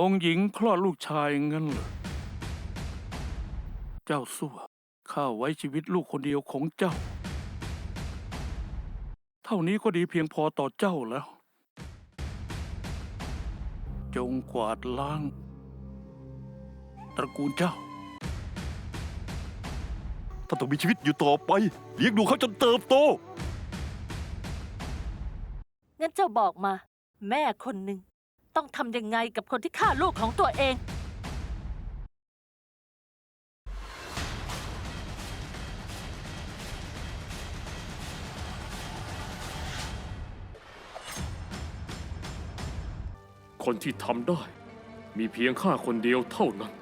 องค์หญิงคลอดลูกชายงั้นเหรอ เจ้าสัวข้าไว้ชีวิตลูกคนเดียวของเจ้า เท่านี้ก็ดีเพียงพอต่อเจ้าแล้ว จงกวาดล้าง ตระกูลเจ้าท่านต้องมีชีวิตอยู่ต่อไป เลี้ยงดูเขาจนเติบโต งั้นเจ้าบอกมา แม่คนหนึ่ง ต้องทำยังไงกับคนที่ฆ่าลูกของตัวเอง คนที่ทำได้ มีเพียงข้าคนเดียวเท่านั้น